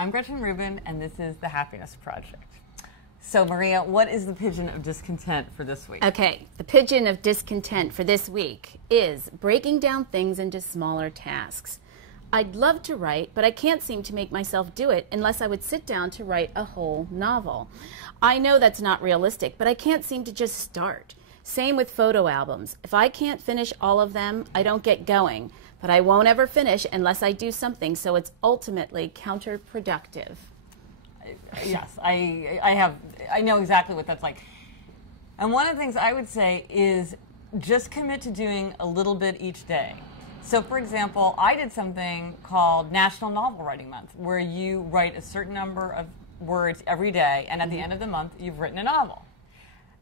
I'm Gretchen Rubin, and this is The Happiness Project. So, Maria, what is the pigeon of discontent for this week? Okay, the pigeon of discontent for this week is breaking down things into smaller tasks. I'd love to write, but I can't seem to make myself do it unless I would sit down to write a whole novel. I know that's not realistic, but I can't seem to just start. Same with photo albums. If I can't finish all of them, I don't get going. But I won't ever finish unless I do something, so it's ultimately counterproductive. Yes, I know exactly what that's like. And one of the things I would say is just commit to doing a little bit each day. So, for example, I did something called National Novel Writing Month, where you write a certain number of words every day, and at the end of the month, you've written a novel.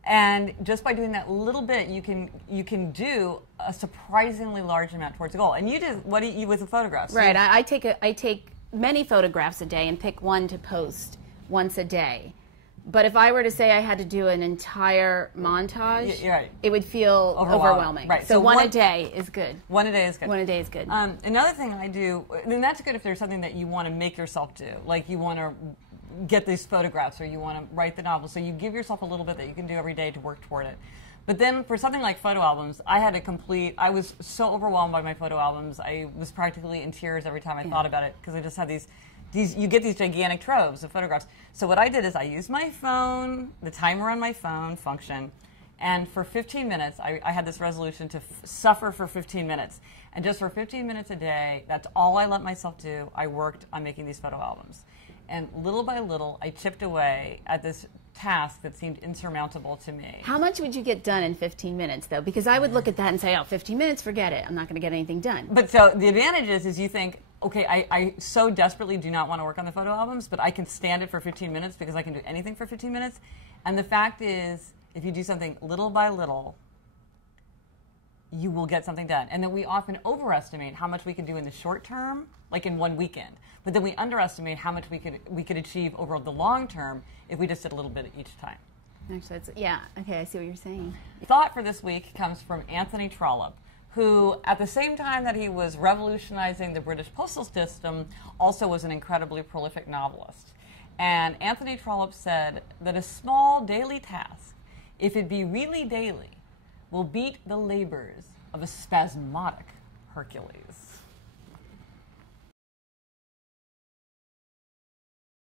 And just by doing that little bit, you can do a surprisingly large amount towards the goal. And you did what you with the photographs? Right. I take many photographs a day and pick one to post once a day. But if I were to say I had to do an entire montage, right, it would feel overwhelming. Right. So one a day is good. One a day is good. One a day is good. Another thing I do, and that's good if there's something that you want to make yourself do, like you want to get these photographs or you want to write the novel. So you give yourself a little bit that you can do every day to work toward it. But then for something like photo albums, I was so overwhelmed by my photo albums. I was practically in tears every time I thought about it because I just had these, you get these gigantic troves of photographs. So what I did is I used my phone, the timer on my phone function, and for 15 minutes, I had this resolution to suffer for 15 minutes. And just for 15 minutes a day, that's all I let myself do. I worked on making these photo albums. And little by little, I chipped away at this task that seemed insurmountable to me. How much would you get done in 15 minutes, though? Because I would look at that and say, oh, 15 minutes, forget it. I'm not going to get anything done. But so the advantage is you think, okay, I so desperately do not want to work on the photo albums, but I can stand it for 15 minutes because I can do anything for 15 minutes. And the fact is, if you do something little by little, you will get something done. And then we often overestimate how much we can do in the short term, like in one weekend. But then we underestimate how much we could achieve over the long term if we just did a little bit each time. Actually, yeah, okay, I see what you're saying. Thought for this week comes from Anthony Trollope, who, at the same time that he was revolutionizing the British postal system, also was an incredibly prolific novelist. And Anthony Trollope said that a small daily task, if it be really daily, will beat the labors of a spasmodic Hercules.